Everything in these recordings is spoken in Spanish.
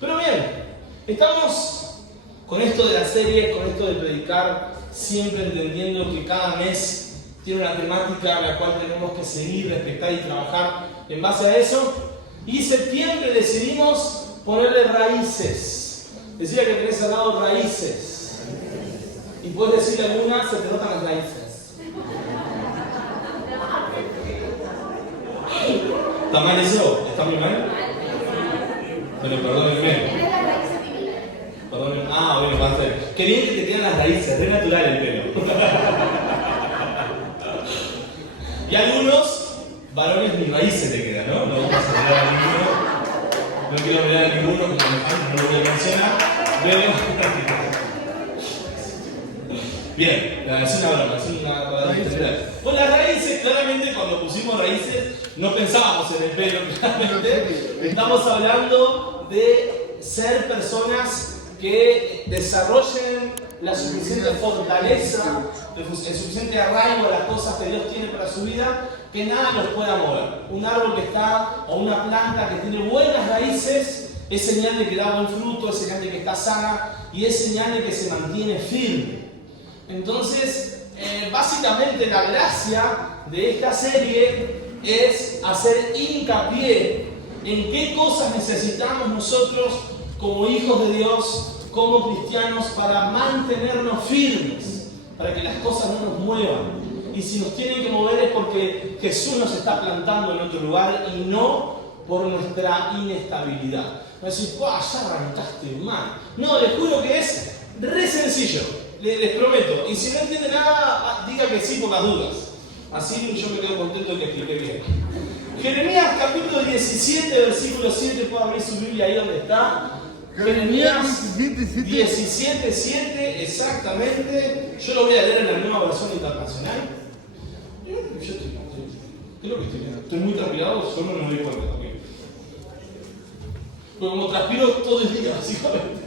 Pero bien, estamos con esto de la serie, con esto de predicar, siempre entendiendo que cada mes tiene una temática a la cual tenemos que seguir, respetar y trabajar en base a eso. Y en septiembre decidimos ponerle raíces. Decía que tenés al lado raíces. Y puedes decirle alguna, se te notan las raíces. ¿Está mal eso? ¿Está muy mal? Bueno, perdónenme. Perdónenme. Ah, bueno, va a ser. Qué bien que te quedan las raíces, re natural el pelo. Y algunos varones ni raíces te quedan, ¿no? No vamos a mirar a ninguno. No quiero mirar a ninguno, como no lo voy a mencionar. Pero... Bien, es una broma, es una general. Con las raíces, claramente cuando pusimos raíces, no pensábamos en el pelo, claramente. Estamos hablando de ser personas que desarrollen la suficiente fortaleza, el suficiente arraigo a las cosas que Dios tiene para su vida, que nada los pueda mover. Un árbol que está, o una planta que tiene buenas raíces, es señal de que da buen fruto, es señal de que está sana y es señal de que se mantiene firme. Entonces, básicamente la gracia de esta serie es hacer hincapié en qué cosas necesitamos nosotros como hijos de Dios, como cristianos, para mantenernos firmes, para que las cosas no nos muevan. Y si nos tienen que mover es porque Jesús nos está plantando en otro lugar y no por nuestra inestabilidad. No decir, ya arrancaste mal. No, les juro que es re sencillo. Les prometo, y si no entiende nada, diga que sí por las dudas. Así yo me quedo contento de que expliqué bien. Jeremías capítulo 17, versículo 7, puede abrir su Biblia ahí donde está. Jeremías 17, 7, exactamente. Yo lo voy a leer en la nueva versión internacional. Yo estoy, ¿qué es lo que estoy viendo? Estoy muy transpirado, solo no me doy cuenta. Porque como transpiro todo el día, básicamente.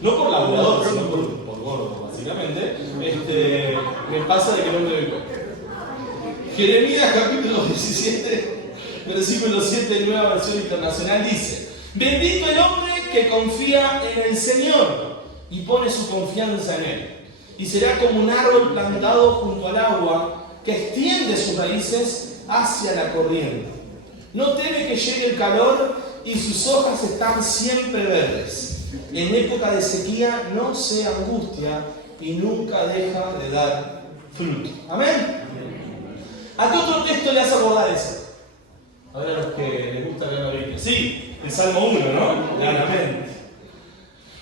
No por laburador, sino por gordo, básicamente. Me pasa de que no me doy cuenta. Jeremías capítulo 17, versículo 7, nueva versión internacional, dice: bendito el hombre que confía en el Señor y pone su confianza en Él. Y será como un árbol plantado junto al agua que extiende sus raíces hacia la corriente. No teme que llegue el calor y sus hojas están siempre verdes. En época de sequía no se angustia y nunca deja de dar fruto. ¿Amén? ¿A qué otro texto le hace acordar eso? A ver a los que les gusta leer la Biblia. Sí, el Salmo 1, ¿no? Claramente.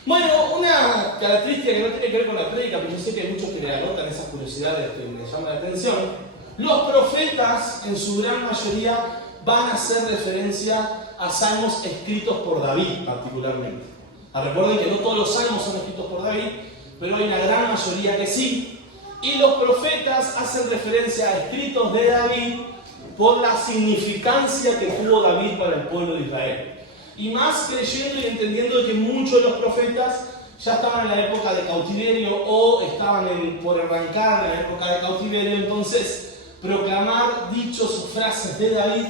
Bueno, una característica que no tiene que ver con la prédica, pero yo sé que hay muchos que le anotan esas curiosidades que me llaman la atención. Los profetas, en su gran mayoría, van a hacer referencia a salmos escritos por David, particularmente. Recuerden que no todos los salmos son escritos por David, pero hay una gran mayoría que sí. Y los profetas hacen referencia a escritos de David por la significancia que tuvo David para el pueblo de Israel. Y más creyendo y entendiendo que muchos de los profetas ya estaban en la época de cautiverio o estaban por arrancar en la época de cautiverio. Entonces, proclamar dichos o frases de David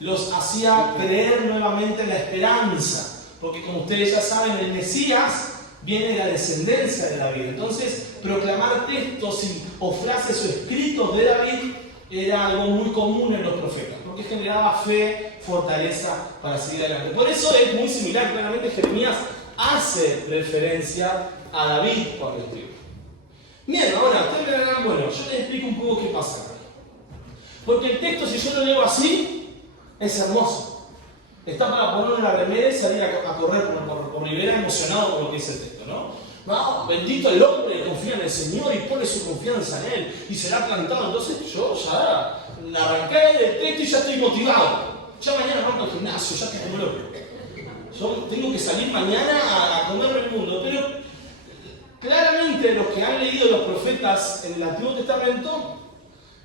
los hacía creer nuevamente en la esperanza. Porque como ustedes ya saben, el Mesías viene de la descendencia de David. Entonces, proclamar textos o frases o escritos de David era algo muy común en los profetas, porque generaba fe, fortaleza para seguir adelante. Por eso es muy similar, claramente Jeremías hace referencia a David cuando escribe. Bien, ahora, ustedes me dirán, bueno, yo les explico un poco qué pasa acá. Porque el texto, si yo lo leo así, es hermoso. Está para poner una remera y salir a correr por Rivera emocionado con lo que dice el texto, ¿no? No, bendito el hombre que confía en el Señor y pone su confianza en Él y será plantado. Entonces yo ya arranqué el texto y ya estoy motivado. Ya mañana arranco al gimnasio, ya estoy como loco. Yo tengo que salir mañana a comerme el mundo. Pero claramente los que han leído los profetas en el Antiguo Testamento,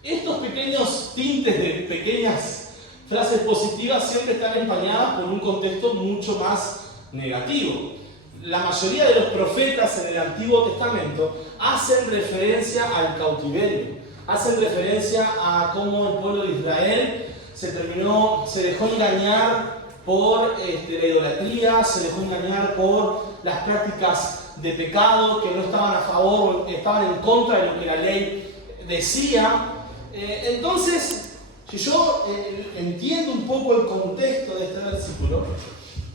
estos pequeños tintes de pequeñas frases positivas siempre están empañadas por un contexto mucho más negativo. La mayoría de los profetas en el Antiguo Testamento hacen referencia al cautiverio, hacen referencia a cómo el pueblo de Israel se dejó engañar por la idolatría, se dejó engañar por las prácticas de pecado que no estaban a favor, estaban en contra de lo que la ley decía. Entonces, si yo entiendo un poco el contexto de este versículo,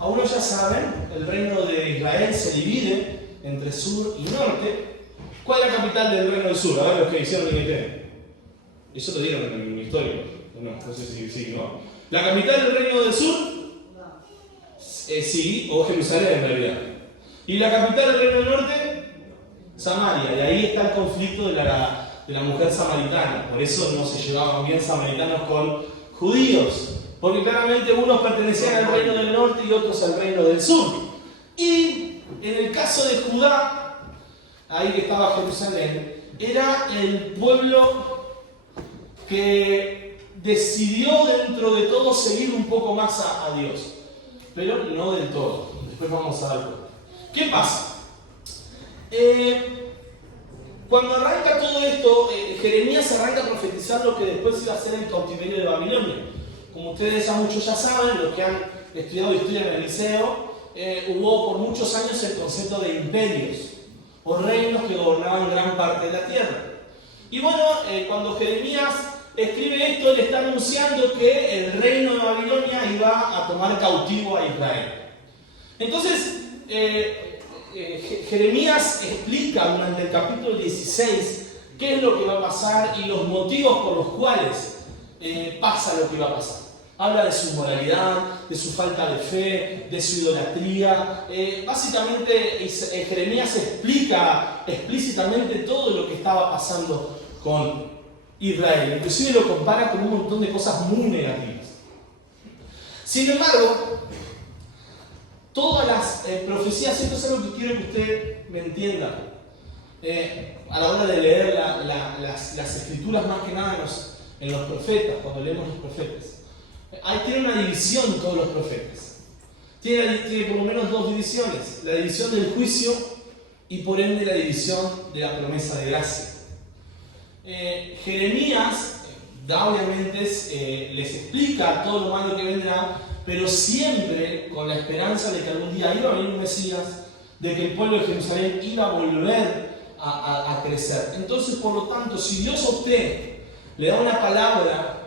algunos ya saben, el reino de Israel se divide entre sur y norte. ¿Cuál es la capital del reino del sur? A ver los que hicieron INT. Eso lo digan en mi historia. No sé si sí, ¿no? La capital del reino del sur, sí, o Jerusalén en realidad. Y la capital del reino del norte, Samaria. Y ahí está el conflicto de la mujer samaritana. Por eso no se llevaban bien samaritanos con judíos. Porque claramente unos pertenecían al reino del norte y otros al reino del sur. Y en el caso de Judá, ahí que estaba Jerusalén, era el pueblo que decidió dentro de todo seguir un poco más a Dios. Pero no del todo. Después vamos a dar cuenta. ¿Qué pasa? Cuando arranca todo esto, Jeremías arranca a profetizar lo que después iba a ser el cautiverio de Babilonia. Como ustedes ya muchos ya saben, los que han estudiado historia en el liceo, hubo por muchos años el concepto de imperios o reinos que gobernaban gran parte de la tierra. Y bueno, cuando Jeremías escribe esto, le está anunciando que el reino de Babilonia iba a tomar cautivo a Israel. Entonces, Jeremías explica durante el capítulo 16 qué es lo que va a pasar y los motivos por los cuales pasa lo que va a pasar. Habla de su inmoralidad, de su falta de fe, de su idolatría. Básicamente, Jeremías explica explícitamente todo lo que estaba pasando con Israel. Inclusive lo compara con un montón de cosas muy negativas. Sin embargo, todas las profecías, esto es algo que quiero que usted me entienda, a la hora de leer las escrituras, más que nada en los profetas, cuando leemos los profetas. Tiene una división todos los profetas. Tiene por lo menos dos divisiones. La división del juicio y por ende la división de la promesa de gracia. Jeremías, obviamente, les explica todo lo malo que vendrá, pero siempre con la esperanza de que algún día iba a venir un Mesías, de que el pueblo de Jerusalén iba a volver a crecer. Entonces, por lo tanto, si Dios a usted le da una palabra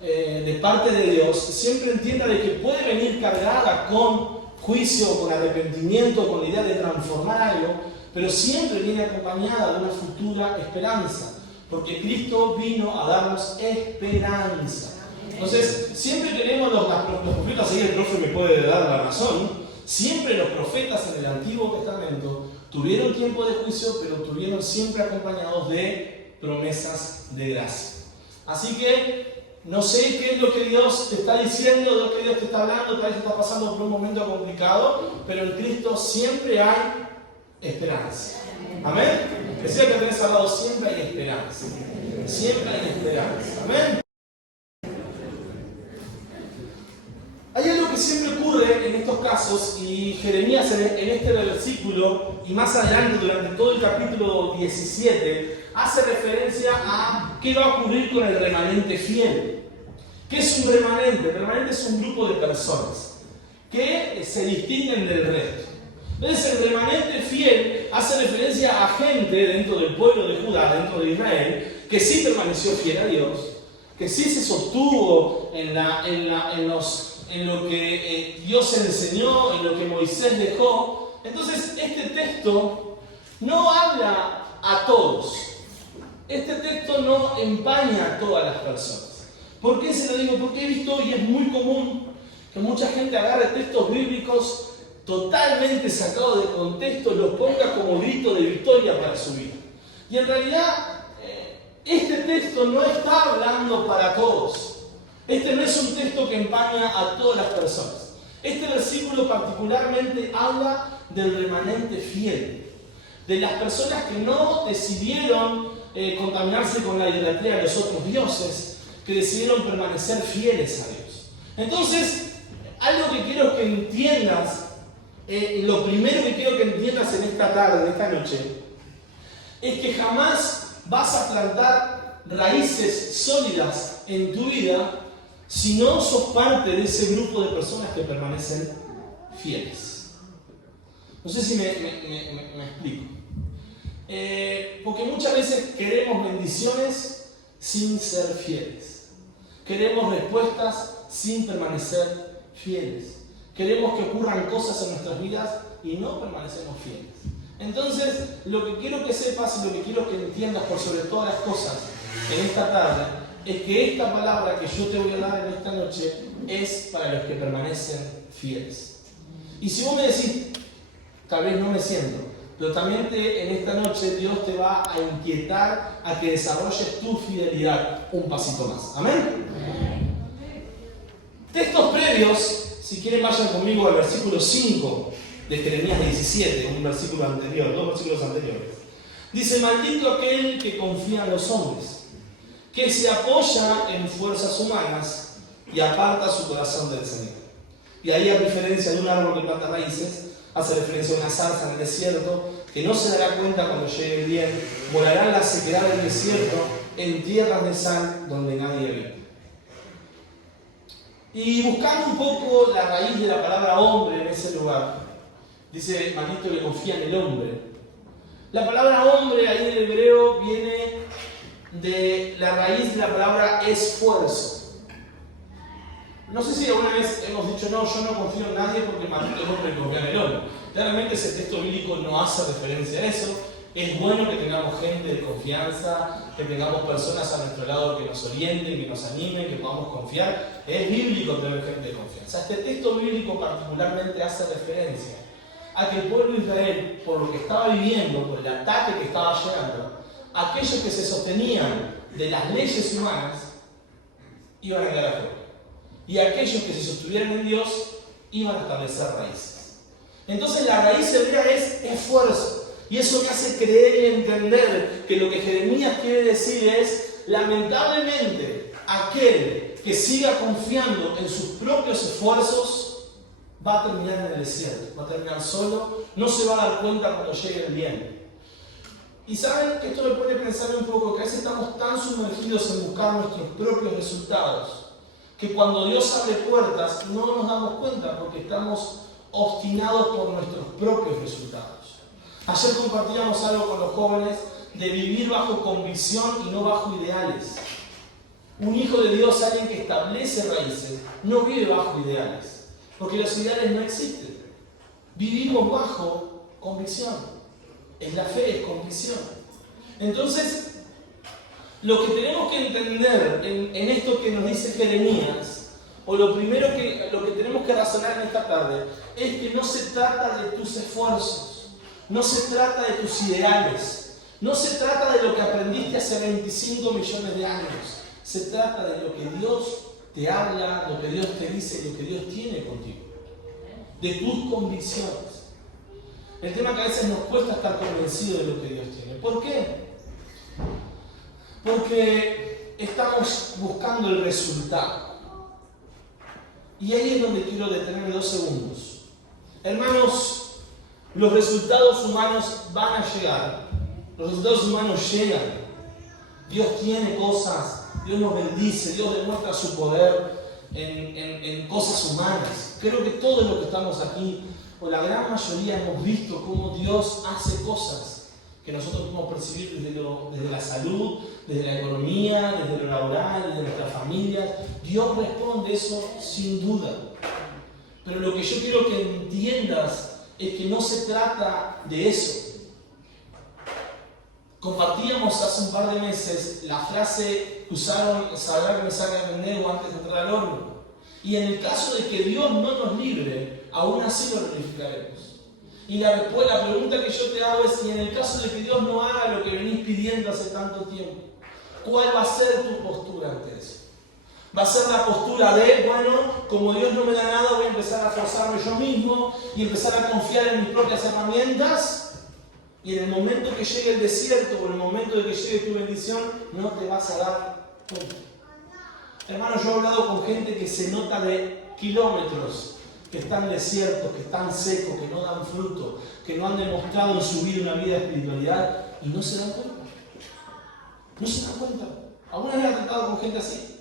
de parte de Dios, siempre entienda de que puede venir cargada con juicio, con arrepentimiento, con la idea de transformar algo, pero siempre viene acompañada de una futura esperanza, porque Cristo vino a darnos esperanza. Entonces, siempre tenemos los profetas, ahí el profe me puede dar la razón, siempre los profetas en el Antiguo Testamento tuvieron tiempo de juicio, pero tuvieron siempre acompañados de promesas de gracia. Así que no sé qué es lo que Dios te está diciendo, de lo que Dios te está hablando, tal vez está pasando por un momento complicado, pero en Cristo siempre hay esperanza. Amén. Que sea que tenés al lado, siempre hay esperanza. Siempre hay esperanza. Amén. Hay algo que siempre ocurre en estos casos, y Jeremías en este versículo, y más adelante durante todo el capítulo 17, hace referencia a qué va a ocurrir con el remanente fiel. ¿Qué es un remanente? El remanente es un grupo de personas que se distinguen del resto. Entonces el remanente fiel hace referencia a gente dentro del pueblo de Judá, dentro de Israel, que sí permaneció fiel a Dios, que sí se sostuvo en lo que Dios enseñó, en lo que Moisés dejó. Entonces este texto no habla a todos. Este texto no empaña a todas las personas. ¿Por qué se lo digo? Porque he visto, y es muy común, que mucha gente agarre textos bíblicos totalmente sacados de contexto y los ponga como grito de victoria para su vida. Y en realidad, este texto no está hablando para todos. Este no es un texto que empaña a todas las personas. Este versículo particularmente habla del remanente fiel, de las personas que no decidieron contaminarse con la idolatría de los otros dioses, que decidieron permanecer fieles a Dios. Entonces, algo que quiero que entiendas, lo primero que quiero que entiendas en esta tarde, en esta noche, es que jamás vas a plantar raíces sólidas en tu vida si no sos parte de ese grupo de personas que permanecen fieles. No sé si me explico. Porque muchas veces queremos bendiciones sin ser fieles. Queremos respuestas sin permanecer fieles. Queremos que ocurran cosas en nuestras vidas y no permanecemos fieles. Entonces, lo que quiero que sepas y lo que quiero que entiendas por sobre todas las cosas en esta tarde es que esta palabra que yo te voy a dar en esta noche es para los que permanecen fieles. Y si vos me decís, tal vez no me siento, pero también en esta noche Dios te va a inquietar a que desarrolles tu fidelidad un pasito más. ¿Amén? Textos previos, si quieren vayan conmigo al versículo 5 de Jeremías 17, un versículo anterior, dos versículos anteriores. Dice: maldito aquel que confía en los hombres, que se apoya en fuerzas humanas y aparta su corazón del Señor. Y ahí, a diferencia de un árbol que planta raíces, hace referencia a una zarza en el desierto, que no se dará cuenta cuando llegue el bien, morará en la sequedad del desierto, en tierras de sal donde nadie vive. Y buscando un poco la raíz de la palabra hombre en ese lugar, dice: maldito que confía en el hombre. La palabra hombre ahí en el hebreo viene de la raíz de la palabra esfuerzo. No sé si alguna vez hemos dicho: no, yo no confío en nadie porque maldito el hombre que confía en el hombre. Claramente ese texto bíblico no hace referencia a eso. Es bueno que tengamos gente de confianza, que tengamos personas a nuestro lado que nos orienten, que nos animen, que podamos confiar. Es bíblico tener gente de confianza. Este texto bíblico particularmente hace referencia a que el pueblo de Israel, por lo que estaba viviendo, por el ataque que estaba llegando, aquellos que se sostenían de las leyes humanas iban a quedar afuera. Y aquellos que se sostuvieran en Dios iban a establecer raíces. Entonces la raíz hebrea es esfuerzo. Y eso me hace creer y entender que lo que Jeremías quiere decir es: lamentablemente, aquel que siga confiando en sus propios esfuerzos va a terminar en el desierto, va a terminar solo, no se va a dar cuenta cuando llegue el bien. Y saben que esto me pone a pensar un poco que a veces estamos tan sumergidos en buscar nuestros propios resultados, que cuando Dios abre puertas no nos damos cuenta porque estamos obstinados por nuestros propios resultados. Ayer compartíamos algo con los jóvenes de vivir bajo convicción y no bajo ideales. Un hijo de Dios, alguien que establece raíces, no vive bajo ideales, porque los ideales no existen. Vivimos bajo convicción. Es la fe, es convicción. Entonces, lo que tenemos que entender en esto que nos dice Jeremías, o lo primero lo que tenemos que razonar en esta tarde, es que no se trata de tus esfuerzos. No se trata de tus ideales, no se trata de lo que aprendiste hace 25 millones de años. Se trata de lo que Dios te habla, lo que Dios te dice, lo que Dios tiene contigo. De tus convicciones. El tema es que a veces nos cuesta estar convencidos de lo que Dios tiene. ¿Por qué? Porque estamos buscando el resultado. Y ahí es donde quiero detenerme 2 segundos. Hermanos, los resultados humanos van a llegar. Los resultados humanos llegan. Dios tiene cosas, Dios nos bendice, Dios demuestra su poder en cosas humanas. Creo que todos los que estamos aquí, o la gran mayoría, hemos visto cómo Dios hace cosas que nosotros podemos percibir desde la salud, desde la economía, desde lo laboral, desde nuestras familias. Dios responde eso sin duda. Pero lo que yo quiero que entiendas es que no se trata de eso. Compartíamos hace un par de meses la frase que usaron Sadrach, Mesach y Abednego antes de entrar al horno. Y en el caso de que Dios no nos libre, aún así lo glorificaremos. Y la pregunta que yo te hago es: y en el caso de que Dios no haga lo que venís pidiendo hace tanto tiempo, ¿cuál va a ser tu postura ante eso? Va a ser la postura de: bueno, como Dios no me da nada, voy a empezar a forzarme yo mismo y empezar a confiar en mis propias herramientas. Y en el momento que llegue el desierto o en el momento de que llegue tu bendición, no te vas a dar cuenta. Hermano, yo he hablado con gente que se nota de kilómetros, que están desiertos, que están secos, que no dan fruto, que no han demostrado en su vida una vida de espiritualidad y no se dan cuenta. No se dan cuenta. ¿Alguna vez has tratado con gente así?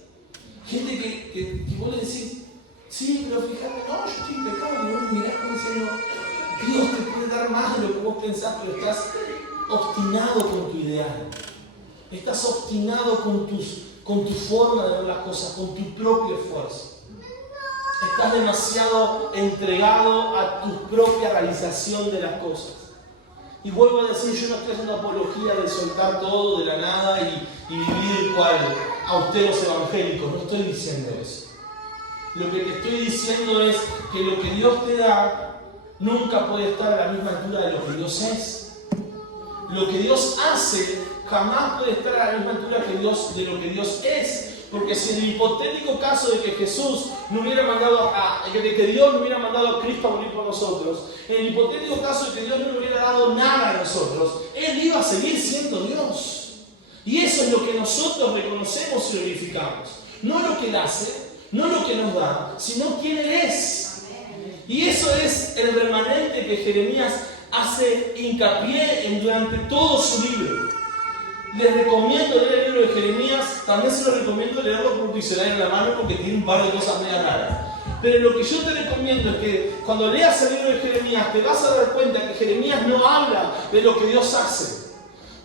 Gente que vos le decís, sí, pero fíjate, no, yo estoy en pecado, y vos mirás como diciendo, Dios te puede dar más de lo que vos pensás, pero estás obstinado con tu ideal. Estás obstinado con tu forma de ver las cosas, con tu propio esfuerzo. Estás demasiado entregado a tu propia realización de las cosas. Y vuelvo a decir, yo no estoy haciendo apología de soltar todo de la nada y vivir cual austeros evangélicos. No estoy diciendo eso. Lo que te estoy diciendo es que lo que Dios te da nunca puede estar a la misma altura de lo que Dios es. Lo que Dios hace jamás puede estar a la misma altura de lo que Dios es. Porque si en el hipotético caso de que Jesús no hubiera mandado de que Dios no hubiera mandado a Cristo a morir por nosotros, en el hipotético caso de que Dios no le hubiera dado nada a nosotros, Él iba a seguir siendo Dios. Y eso es lo que nosotros reconocemos y glorificamos. No lo que Él hace, no lo que nos da, sino quién Él es. Y eso es el remanente que Jeremías hace hincapié en durante todo su libro. Les recomiendo leer el libro de Jeremías, también se lo recomiendo leerlo con un diccionario en la mano porque tiene un par de cosas medio raras. Pero lo que yo te recomiendo es que cuando leas el libro de Jeremías te vas a dar cuenta que Jeremías no habla de lo que Dios hace.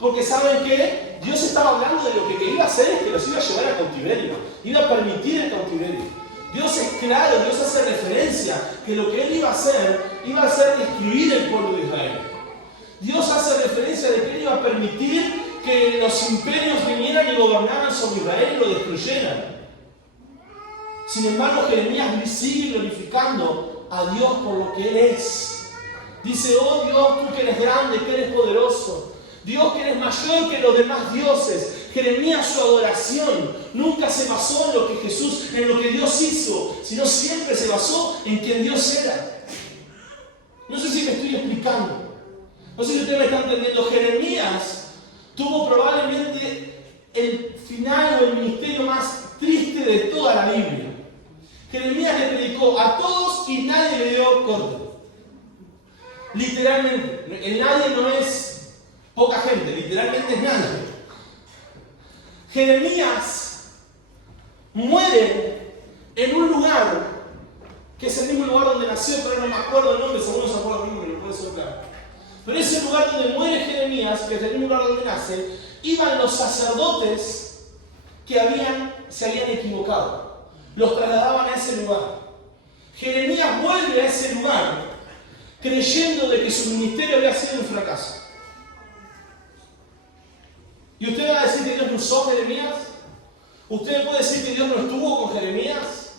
Porque ¿saben qué? Dios estaba hablando de lo que iba a hacer es que los iba a llevar a cautiverio, iba a permitir el cautiverio. Dios es claro, Dios hace referencia que lo que Él iba a hacer destruir el pueblo de Israel. Dios hace referencia de que Él iba a permitir que los imperios vinieran y gobernaran sobre Israel y lo destruyeran. Sin embargo, Jeremías sigue glorificando a Dios por lo que Él es. Dice, oh Dios, tú que eres grande, que eres poderoso, Dios que eres mayor que los demás dioses. Jeremías, su adoración nunca se basó en lo que Dios hizo, sino siempre se basó en quien Dios era. No sé si me estoy explicando. No sé si ustedes me están entendiendo. Jeremías tuvo probablemente el final o el ministerio más triste de toda la Biblia. Jeremías le predicó a todos y nadie le dio corte. Literalmente, el nadie no es poca gente, literalmente es nadie. Jeremías muere en un lugar que es el mismo lugar donde nació, pero no me acuerdo el nombre, seguro se acuerda el nombre, lo puede soplar. Pero ese lugar donde muere Jeremías, que es el mismo lugar donde nace, iban los sacerdotes que se habían equivocado. Los trasladaban a ese lugar. Jeremías vuelve a ese lugar creyendo de que su ministerio había sido un fracaso. ¿Y usted va a decir que Dios no usó a Jeremías? ¿Usted puede decir que Dios no estuvo con Jeremías?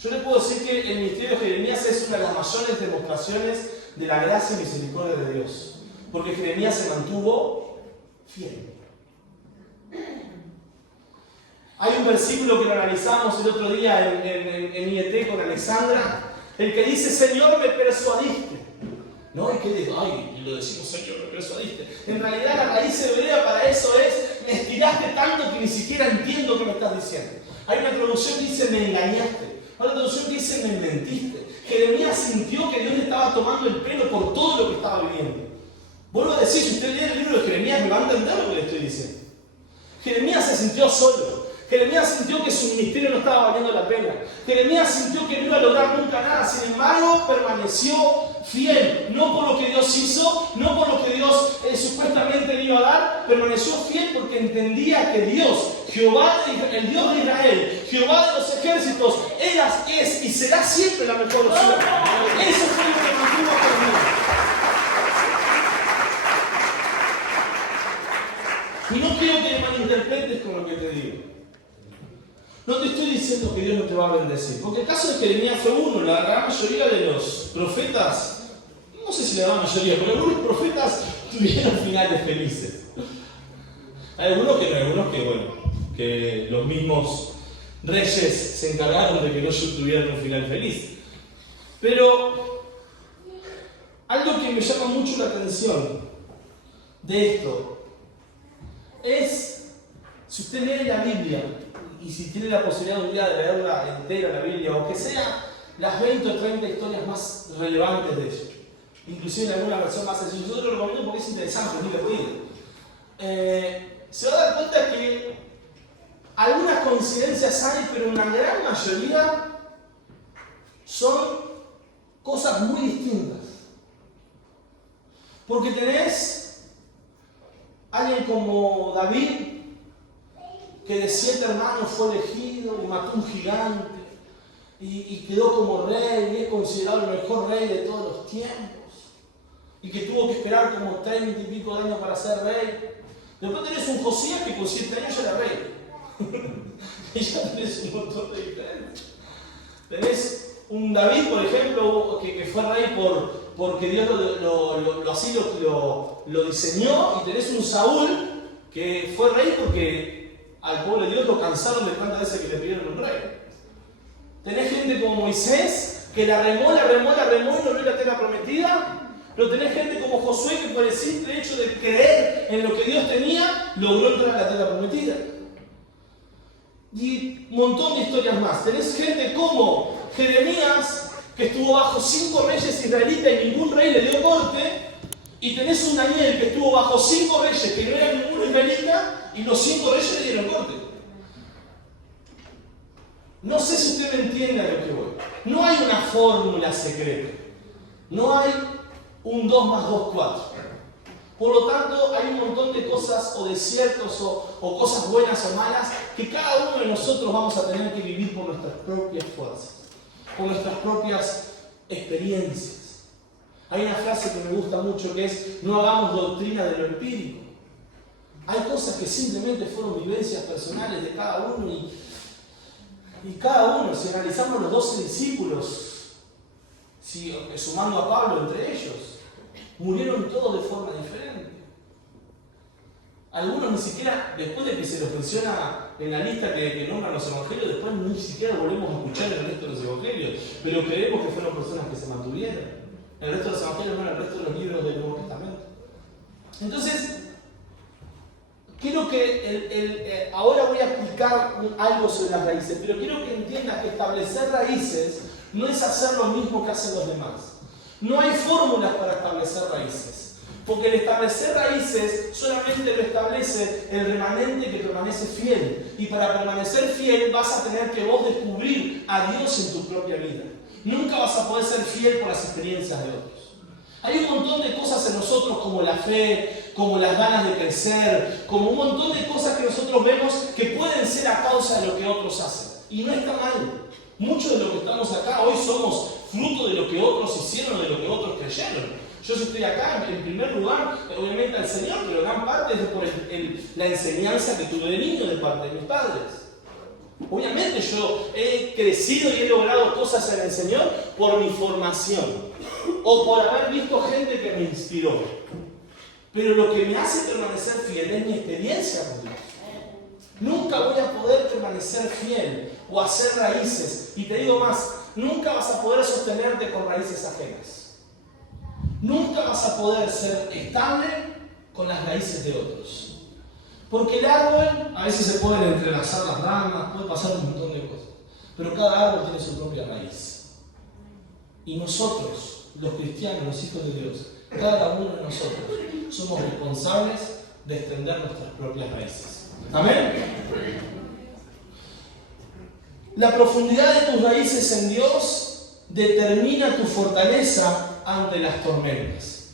Yo le puedo decir que el ministerio de Jeremías es una de las mayores demostraciones de la gracia y misericordia de Dios. Porque Jeremías se mantuvo fiel. Hay un versículo que lo analizamos el otro día en IET con Alexandra, el que dice, Señor, me persuadiste. No, y que lo decimos, Señor, me persuadiste. En realidad la raíz hebrea para eso es, me estiraste tanto que ni siquiera entiendo qué me estás diciendo. Hay una traducción que dice, me engañaste. Otra traducción que dice, me mentiste. Jeremías sintió que Dios le estaba tomando el pelo por todo lo que estaba viviendo. Vuelvo a decir, si usted lee el libro de Jeremías, me va a entender lo que le estoy diciendo. Jeremías se sintió solo. Jeremías sintió que su ministerio no estaba valiendo la pena. Jeremías sintió que no iba a lograr nunca nada. Sin embargo, permaneció fiel. No por lo que Dios hizo, no por lo que Dios supuestamente le iba a dar. Permaneció fiel porque entendía que Dios, Jehová, el Dios de Israel, Jehová de los ejércitos, es y será siempre la mejor opción. Eso fue lo que mantuvo a Jeremías. Y no quiero que me malinterpretes con lo que te digo. No te estoy diciendo que Dios no te va a bendecir, porque el caso de Jeremías fue uno. La gran mayoría de los profetas, no sé si la gran mayoría, pero algunos profetas tuvieron finales felices. Hay algunos que los mismos reyes se encargaron de que no tuvieran un final feliz. Pero algo que me llama mucho la atención de esto es, si usted lee la Biblia, y si tiene la posibilidad un día de leerla entera, la Biblia, o que sea las 20 o 30 historias más relevantes de ellos, inclusive en alguna versión más sencilla, yo te lo recomiendo porque es interesante, es divertido. Se va a dar cuenta que Algunas coincidencias hay, pero una gran mayoría son cosas muy distintas. Porque tenés alguien como David, que de 7 hermanos fue elegido y mató un gigante y quedó como rey y es considerado el mejor rey de todos los tiempos y que tuvo que esperar como 30 y pico de años para ser rey. Después tenés un Josías que con 7 años ya era rey. Y ya tenés un montón de diferentes. Tenés un David, por ejemplo, que fue rey porque Dios lo diseñó, y tenés un Saúl que fue rey porque al pueblo de Dios lo cansaron de tantas veces que le pidieron un rey. Tenés gente como Moisés que la remó y no vio la tierra prometida. Pero tenés gente como Josué que por el simple hecho de creer en lo que Dios tenía, logró entrar a la tierra prometida. Y un montón de historias más. Tenés gente como Jeremías, que estuvo bajo 5 reyes israelitas y ningún rey le dio corte. Y tenés un Daniel que estuvo bajo 5 reyes que no eran ningún israelita y los 5 reyes le dieron corte. No sé si usted me entiende a lo que voy. No hay una fórmula secreta. No hay un 2 más 2, 4. Por lo tanto, hay un montón de cosas o desiertos o cosas buenas o malas que cada uno de nosotros vamos a tener que vivir por nuestras propias fuerzas, por nuestras propias experiencias. Hay una frase que me gusta mucho que es: no hagamos doctrina de lo empírico. Hay cosas que simplemente fueron vivencias personales de cada uno y cada uno, si analizamos los 12 discípulos, sumando a Pablo entre ellos, murieron todos de forma diferente. Algunos ni siquiera, después de que se los menciona en la lista que nombran los evangelios, después ni siquiera volvemos a escuchar el resto de los evangelios, pero creemos que fueron personas que se mantuvieron. El resto de los evangelios no era el resto de los libros del Nuevo Testamento. Entonces, quiero que ahora voy a explicar algo sobre las raíces, pero quiero que entiendas que establecer raíces no es hacer lo mismo que hacen los demás. No hay fórmulas para establecer raíces, porque el establecer raíces solamente lo establece el remanente que permanece fiel. Y para permanecer fiel vas a tener que vos descubrir a Dios en tu propia vida. Nunca vas a poder ser fiel por las experiencias de otros. Hay un montón de cosas en nosotros, como la fe, como las ganas de crecer, como un montón de cosas que nosotros vemos que pueden ser a causa de lo que otros hacen. Y no está mal. Muchos de los que estamos acá hoy somos fruto de lo que otros hicieron, de lo que otros creyeron. Yo estoy acá, en primer lugar, obviamente al Señor, pero gran parte es por la enseñanza que tuve de niño de parte de mis padres. Obviamente yo he crecido y he logrado cosas en el Señor por mi formación o por haber visto gente que me inspiró. Pero lo que me hace permanecer fiel es mi experiencia con Dios. Nunca voy a poder permanecer fiel o hacer raíces. Y te digo más, nunca vas a poder sostenerte con raíces ajenas. Nunca vas a poder ser estable con las raíces de otros. Porque el árbol, a veces se pueden entrelazar las ramas, puede pasar un montón de cosas. Pero cada árbol tiene su propia raíz. Y nosotros, los cristianos, los hijos de Dios, cada uno de nosotros, somos responsables de extender nuestras propias raíces. ¿Amén? La profundidad de tus raíces en Dios determina tu fortaleza ante las tormentas.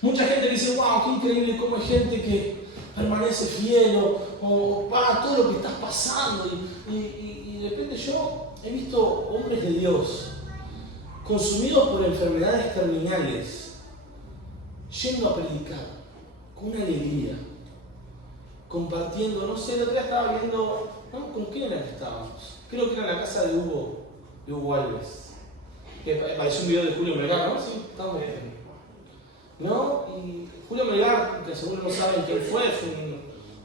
Mucha gente dice: wow, qué increíble cómo hay gente que permanece fiel o para todo lo que estás pasando. Y de repente yo he visto hombres de Dios consumidos por enfermedades terminales, yendo a predicar con una alegría, compartiendo. No sé, el otro día estaba viendo, ¿no? ¿Con quién era que estábamos? Creo que era en la casa de Hugo Alves, que apareció un video de Julio Melgar, ¿no? Sí, estábamos bien, ¿no? Y Julio Melgar, que seguro no saben quién fue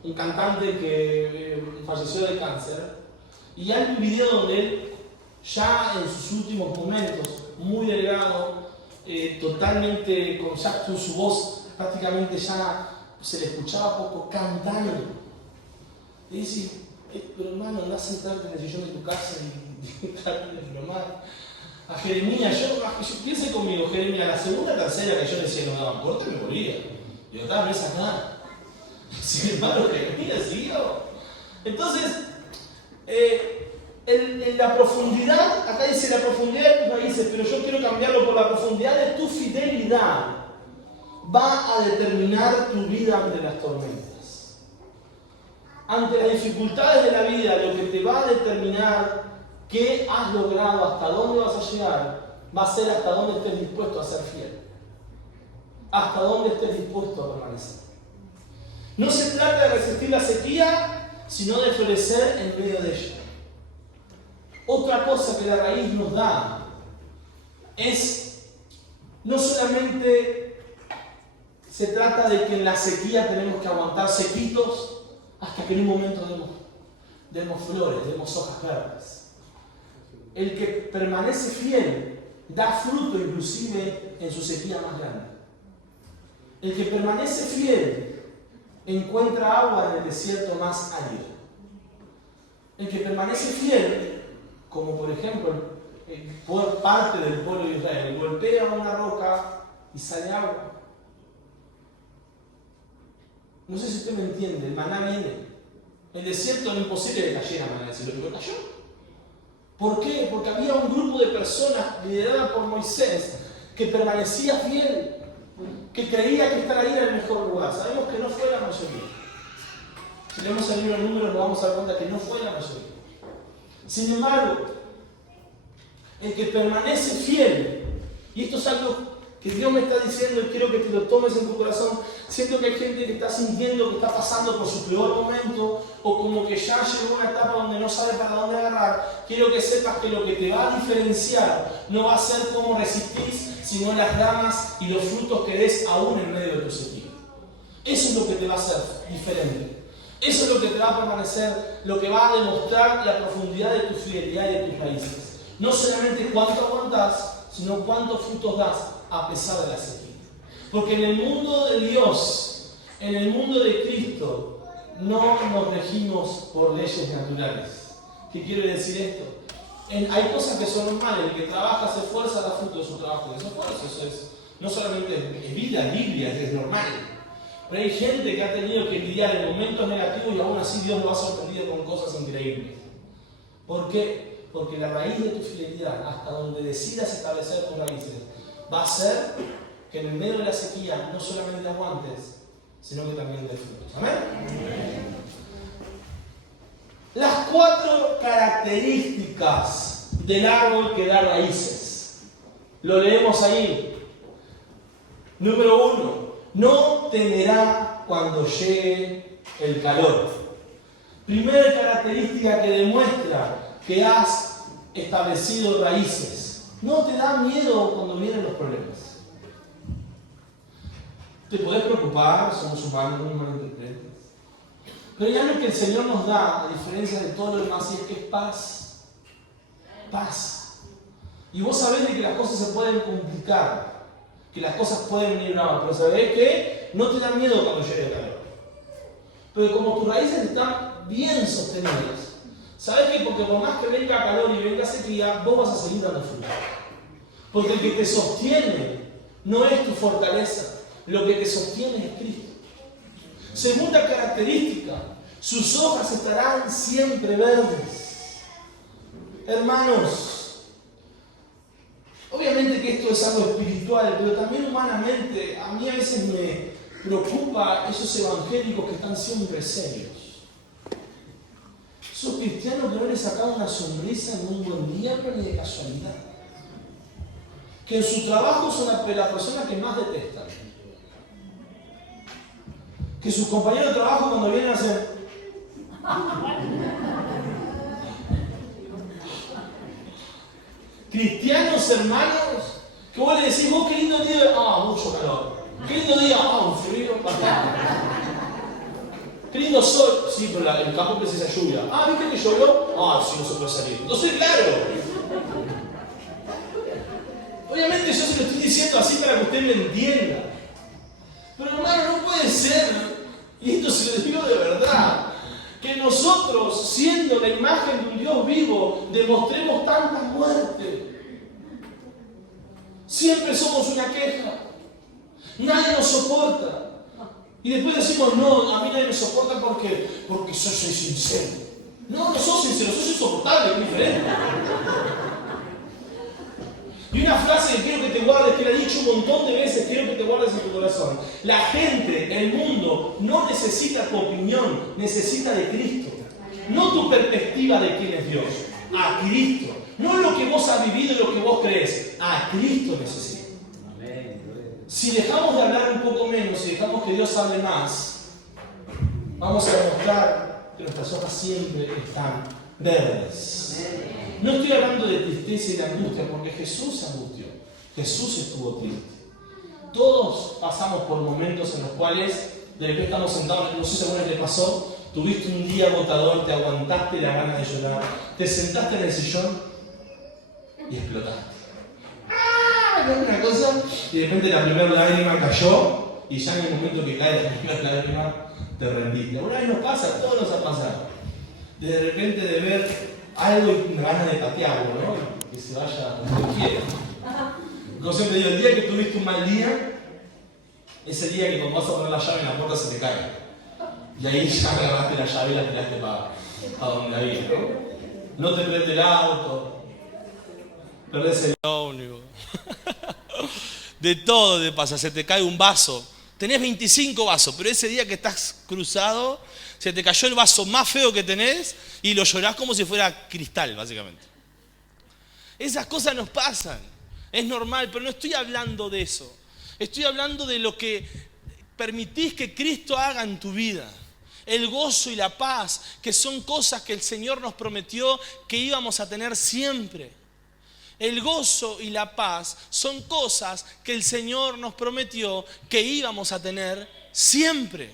un cantante que falleció de cáncer. Y hay un video donde él, ya en sus últimos momentos, muy delgado, totalmente con su voz prácticamente ya se le escuchaba poco, cantando. Y dice: pero hermano, andás a sentarte en el sillón de tu casa y nomás. A Jeremías, yo piense conmigo, Jeremías, la segunda, tercera que yo decía no daban corte, me moría. Y yo estaba en esa nada. Sí, hermano, Jeremías siguió. Entonces, en la profundidad, acá dice la profundidad de tus raíces, pero yo quiero cambiarlo por la profundidad de tu fidelidad. Va a determinar tu vida ante las tormentas. Ante las dificultades de la vida, lo que te va a determinar qué has logrado, hasta dónde vas a llegar, va a ser hasta dónde estés dispuesto a ser fiel. Hasta dónde estés dispuesto a permanecer. No se trata de resistir la sequía, sino de florecer en medio de ella. Otra cosa que la raíz nos da es, no solamente se trata de que en la sequía tenemos que aguantar sequitos hasta que en un momento demos flores, demos hojas verdes. El que permanece fiel da fruto inclusive en su sequía más grande. El que permanece fiel encuentra agua en el desierto más árido. El que permanece fiel, como por ejemplo parte del pueblo de Israel, golpea una roca y sale agua. No sé si usted me entiende, el maná viene. El desierto era imposible que cayera maná, pero cayó. ¿Por qué? Porque había un grupo de personas liderada por Moisés que permanecía fiel, que creía que estar ahí era el mejor lugar. Sabemos que no fue la mayoría. Si leemos el libro de Números nos vamos a dar cuenta que no fue la mayoría. Sin embargo, el que permanece fiel, y esto es algo que Dios me está diciendo y quiero que te lo tomes en tu corazón. Siento que hay gente que está sintiendo que está pasando por su peor momento o como que ya llegó a una etapa donde no sabe para dónde agarrar. Quiero que sepas que lo que te va a diferenciar no va a ser cómo resistís, sino las ramas y los frutos que des aún en medio de tu sequía. Eso es lo que te va a hacer diferente. Eso es lo que te va a permanecer, lo que va a demostrar la profundidad de tu fidelidad y de tus raíces. No solamente cuánto aguantás, sino cuántos frutos das a pesar de la sequía. Porque en el mundo de Dios, en el mundo de Cristo, no nos regimos por leyes naturales. ¿Qué quiere decir esto? Hay cosas que son normales. El que trabaja, se esfuerza, da fruto de su trabajo. Eso es, no solamente es vida, Biblia, es normal. Pero hay gente que ha tenido que lidiar en momentos negativos y aún así Dios lo ha sorprendido con cosas increíbles. ¿Por qué? Porque la raíz de tu fidelidad, hasta donde decidas establecer tus raíces, va a ser que en el medio de la sequía no solamente aguantes, sino que también des frutos. ¿Amén? Las 4 características del árbol que da raíces. Lo leemos ahí. Número 1. No temerá cuando llegue el calor. Primera característica que demuestra que has establecido raíces. No te da miedo cuando vienen los problemas. Te podés preocupar, somos humanos, no malinterpretes. Pero ya lo que el Señor nos da, a diferencia de todo lo demás, es que es paz. Paz. Y vos sabés de que las cosas se pueden complicar, que las cosas pueden venir bravas, pero sabés que no te da miedo cuando llegue el calor. Pero como tus raíces están bien sostenidas, sabés que porque por más que venga calor y venga sequía, vos vas a seguir dando fruto. Porque el que te sostiene no es tu fortaleza, lo que te sostiene es Cristo. Segunda característica, sus hojas estarán siempre verdes. Hermanos, obviamente que esto es algo espiritual, pero también humanamente, a mí a veces me preocupa esos evangélicos que están siempre serios. Esos cristianos que no les sacan una sonrisa en un buen día, pero ni de casualidad. Que en su trabajo son las personas que más detestan. Que sus compañeros de trabajo cuando vienen a hacer... Cristianos hermanos, que vos le decís, vos qué lindo día, mucho calor. Qué lindo día, un frío, qué lindo sol, sí, pero el campo precisa lluvia. ¿Viste que llovió? Sí, no se puede salir. Entonces, claro. Obviamente yo se lo estoy diciendo así para que usted me entienda. Pero hermano, no puede ser, y esto se lo digo de verdad, que nosotros, siendo la imagen de un Dios vivo, demostremos tanta muerte. Siempre somos una queja. Nadie nos soporta. Y después decimos, no, a mí nadie me soporta porque yo soy sincero. No, no sos sincero, sos insoportable, es diferente. Y una frase que quiero que te guardes, que la he dicho un montón de veces, quiero que te guardes en tu corazón. La gente, el mundo, no necesita tu opinión, necesita de Cristo. No tu perspectiva de quién es Dios, a Cristo. No lo que vos has vivido y lo que vos crees, a Cristo necesita. Si dejamos de hablar un poco menos y dejamos que Dios hable más, vamos a demostrar que nuestras hojas siempre están verdes. No estoy hablando de tristeza y de angustia, porque Jesús se angustió. Jesús estuvo triste. Todos pasamos por momentos en los cuales de repente estamos sentados, no sé si a alguna vez le pasó, tuviste un día agotador, te aguantaste la ganas de llorar, te sentaste en el sillón y explotaste. Una cosa, y de repente la primera lágrima cayó, y ya en el momento que cae la primera lágrima, te rendiste. Alguna vez nos pasa, a todos nos ha pasado. De repente de ver algo y me ganas de patearlo, ¿no? Que se vaya como quiera. Como siempre digo, el día que tuviste un mal día, es el día que cuando vas a poner la llave en la puerta se te cae. Y ahí ya agarraste la llave y la tiraste para donde había, ¿no? No te prende el auto, perdés el ómnibus. De todo te pasa, se te cae un vaso. Tenés 25 vasos, pero ese día que estás cruzado, se te cayó el vaso más feo que tenés y lo llorás como si fuera cristal, básicamente. Esas cosas nos pasan, es normal, pero no estoy hablando de eso. Estoy hablando de lo que permitís que Cristo haga en tu vida. El gozo y la paz, que son cosas que el Señor nos prometió que íbamos a tener siempre. El gozo y la paz son cosas que el Señor nos prometió que íbamos a tener siempre.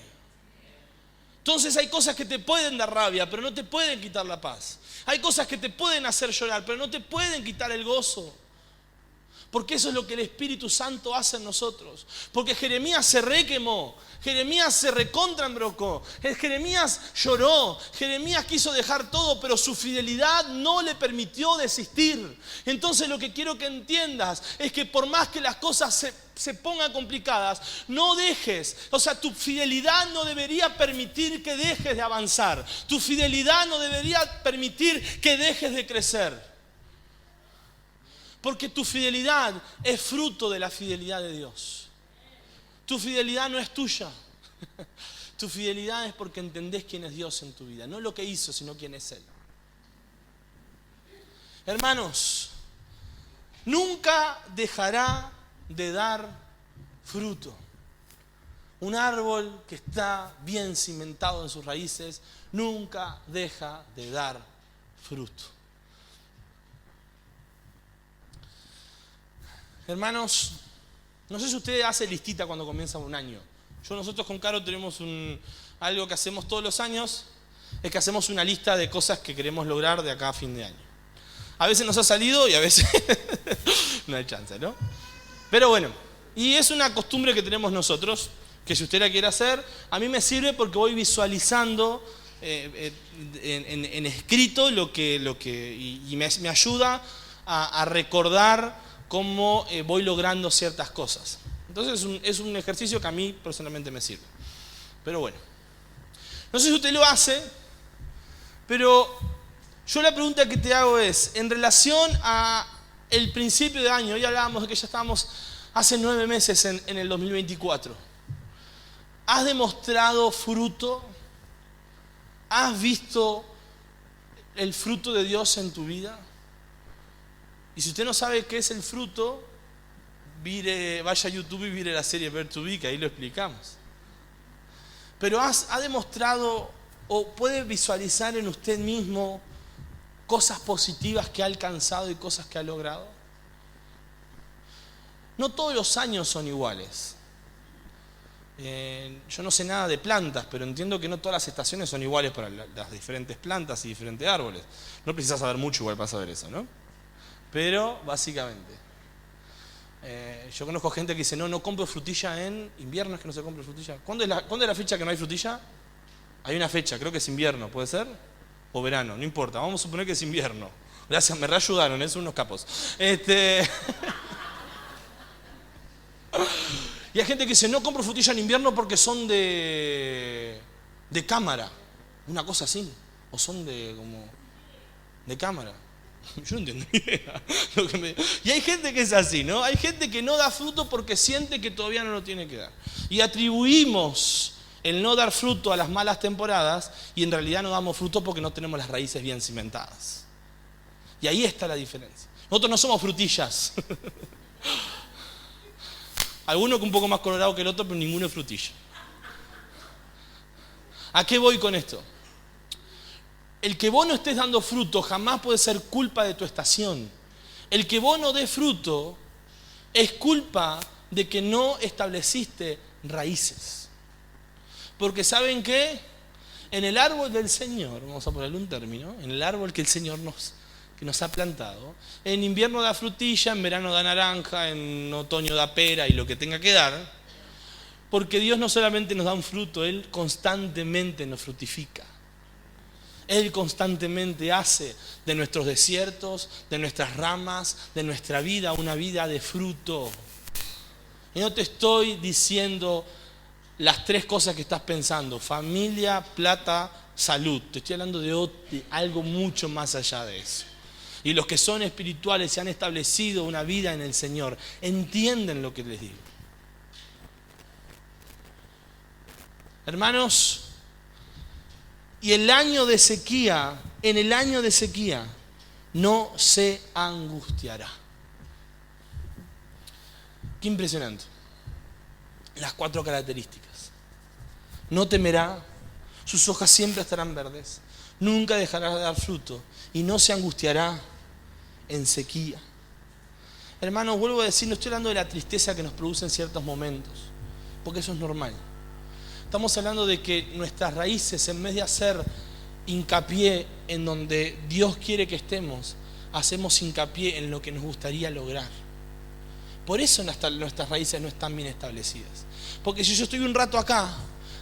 Entonces hay cosas que te pueden dar rabia, pero no te pueden quitar la paz. Hay cosas que te pueden hacer llorar, pero no te pueden quitar el gozo. Porque eso es lo que el Espíritu Santo hace en nosotros. Porque Jeremías se requemó, Jeremías se recontraembrocó, Jeremías lloró, Jeremías quiso dejar todo, pero su fidelidad no le permitió desistir. Entonces lo que quiero que entiendas es que por más que las cosas se pongan complicadas, no dejes, o sea, tu fidelidad no debería permitir que dejes de avanzar. Tu fidelidad no debería permitir que dejes de crecer. Porque tu fidelidad es fruto de la fidelidad de Dios. Tu fidelidad no es tuya. Tu fidelidad es porque entendés quién es Dios en tu vida. No lo que hizo, sino quién es Él. Hermanos, nunca dejará de dar fruto. Un árbol que está bien cimentado en sus raíces, nunca deja de dar fruto. Hermanos, no sé si usted hace listita cuando comienza un año. Nosotros con Caro tenemos algo que hacemos todos los años, es que hacemos una lista de cosas que queremos lograr de acá a fin de año. A veces nos ha salido y a veces no hay chance, ¿no? Pero bueno, y es una costumbre que tenemos nosotros, que si usted la quiere hacer, a mí me sirve porque voy visualizando en escrito y me ayuda a recordar cómo voy logrando ciertas cosas. Entonces es un ejercicio que a mí personalmente me sirve. Pero bueno, no sé si usted lo hace, pero yo la pregunta que te hago es, en relación a el principio de año, hoy hablábamos de que ya estábamos hace 9 meses en el 2024, ¿has demostrado fruto? ¿Has visto el fruto de Dios en tu vida? Y si usted no sabe qué es el fruto, vaya a YouTube y mire la serie Ver to Be, que ahí lo explicamos. Pero ¿ha demostrado o puede visualizar en usted mismo cosas positivas que ha alcanzado y cosas que ha logrado? No todos los años son iguales. Yo no sé nada de plantas, pero entiendo que no todas las estaciones son iguales para las diferentes plantas y diferentes árboles. No precisas saber mucho igual para saber eso, ¿no? Pero básicamente, yo conozco gente que dice, no compro frutilla en invierno, es que no se compra frutilla. ¿Cuándo es la fecha que no hay frutilla? Hay una fecha, creo que es invierno, ¿puede ser? O verano, no importa, vamos a suponer que es invierno. Gracias, me reayudaron, son unos capos. Y hay gente que dice, no compro frutillas en invierno porque son de cámara. Una cosa así. O son de cámara. Yo no entiendo ni idea. Y hay gente que es así, ¿no? Hay gente que no da fruto porque siente que todavía no lo tiene que dar. Y atribuimos el no dar fruto a las malas temporadas y en realidad no damos fruto porque no tenemos las raíces bien cimentadas. Y ahí está la diferencia. Nosotros no somos frutillas. Alguno que un poco más colorado que el otro, pero ninguno es frutilla. ¿A qué voy con esto? El que vos no estés dando fruto jamás puede ser culpa de tu estación. El que vos no des fruto es culpa de que no estableciste raíces. Porque ¿saben qué? En el árbol del Señor, vamos a ponerle un término, en el árbol que el Señor nos ha plantado, en invierno da frutilla, en verano da naranja, en otoño da pera y lo que tenga que dar, porque Dios no solamente nos da un fruto, Él constantemente nos frutifica. Él constantemente hace de nuestros desiertos, de nuestras ramas, de nuestra vida, una vida de fruto. Y no te estoy diciendo las 3 cosas que estás pensando: familia, plata, salud. Te estoy hablando de algo mucho más allá de eso. Y los que son espirituales y han establecido una vida en el Señor entienden lo que les digo. Hermanos, y en el año de sequía no se angustiará. Qué impresionante. Las 4 características. No temerá, sus hojas siempre estarán verdes, nunca dejará de dar fruto y no se angustiará en sequía. Hermanos, vuelvo a decir, no estoy hablando de la tristeza que nos produce en ciertos momentos, porque eso es normal. Estamos hablando de que nuestras raíces, en vez de hacer hincapié en donde Dios quiere que estemos, hacemos hincapié en lo que nos gustaría lograr. Por eso nuestras raíces no están bien establecidas. Porque si yo estoy un rato acá,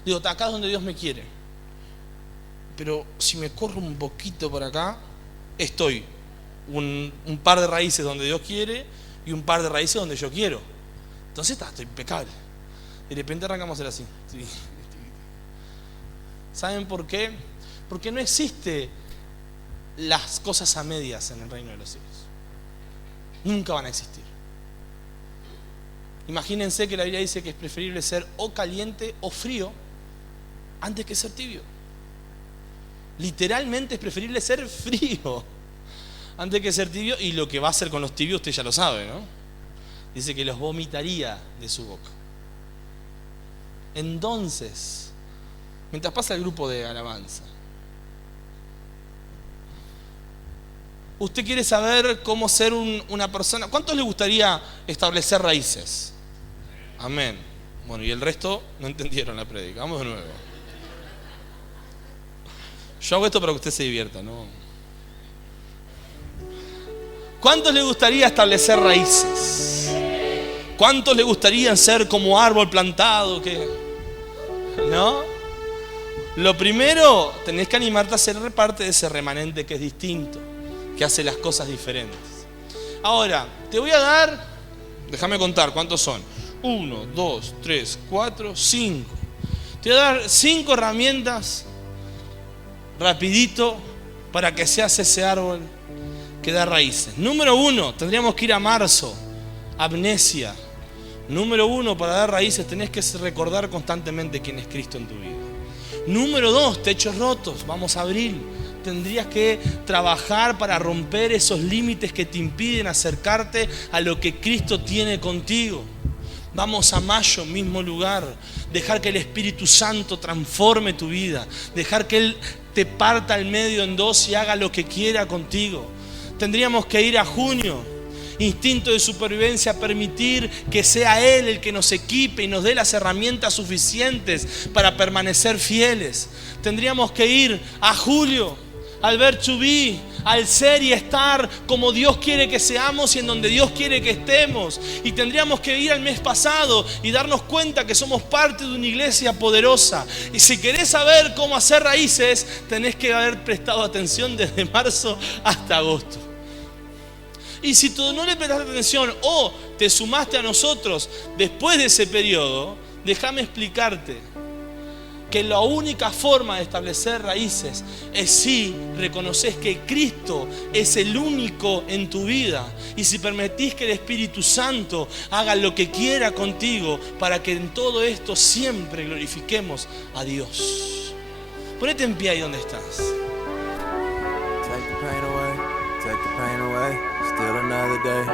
digo, acá es donde Dios me quiere. Pero si me corro un poquito por acá, estoy un par de raíces donde Dios quiere y un par de raíces donde yo quiero. Entonces estoy impecable. De repente arrancamos a hacer así. Sí. ¿Saben por qué? Porque no existe las cosas a medias en el reino de los cielos. Nunca van a existir. Imagínense que la Biblia dice que es preferible ser o caliente o frío antes que ser tibio. Literalmente es preferible ser frío antes que ser tibio, y lo que va a hacer con los tibios usted ya lo sabe, ¿no? Dice que los vomitaría de su boca. Entonces, mientras pasa el grupo de alabanza, usted quiere saber cómo ser una persona. ¿Cuántos le gustaría establecer raíces? Amén. Bueno, y el resto no entendieron la prédica. Vamos de nuevo. Yo hago esto para que usted se divierta, ¿no? ¿Cuántos le gustaría establecer raíces? ¿Cuántos le gustaría ser como árbol plantado? ¿No? Lo primero, tenés que animarte a ser parte de ese remanente que es distinto, que hace las cosas diferentes. Ahora, te voy a dar, déjame contar, ¿cuántos son? 1, 2, 3, 4, 5. Te voy a dar 5 herramientas, rapidito, para que seas ese árbol que da raíces. Número 1, tendríamos que ir a marzo, amnesia. Número 1, para dar raíces tenés que recordar constantemente quién es Cristo en tu vida. Número 2, techos rotos, vamos a abril. Tendrías que trabajar para romper esos límites que te impiden acercarte a lo que Cristo tiene contigo. Vamos a mayo, mismo lugar. Dejar que el Espíritu Santo transforme tu vida. Dejar que Él te parta al medio en 2 y haga lo que quiera contigo. Tendríamos que ir a junio. Instinto de supervivencia, permitir que sea Él el que nos equipe y nos dé las herramientas suficientes para permanecer fieles. Tendríamos que ir a julio, al ver to be, al ser y estar como Dios quiere que seamos y en donde Dios quiere que estemos. Y tendríamos que ir al mes pasado y darnos cuenta que somos parte de una iglesia poderosa. Y si querés saber cómo hacer raíces, tenés que haber prestado atención desde marzo hasta agosto. Y si tú no le prestaste atención o te sumaste a nosotros después de ese periodo, déjame explicarte que la única forma de establecer raíces es si reconoces que Cristo es el único en tu vida y si permitís que el Espíritu Santo haga lo que quiera contigo para que en todo esto siempre glorifiquemos a Dios. Ponete en pie ahí donde estás. Take the pain away, take the pain away, still another day.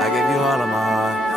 I give you all of my heart.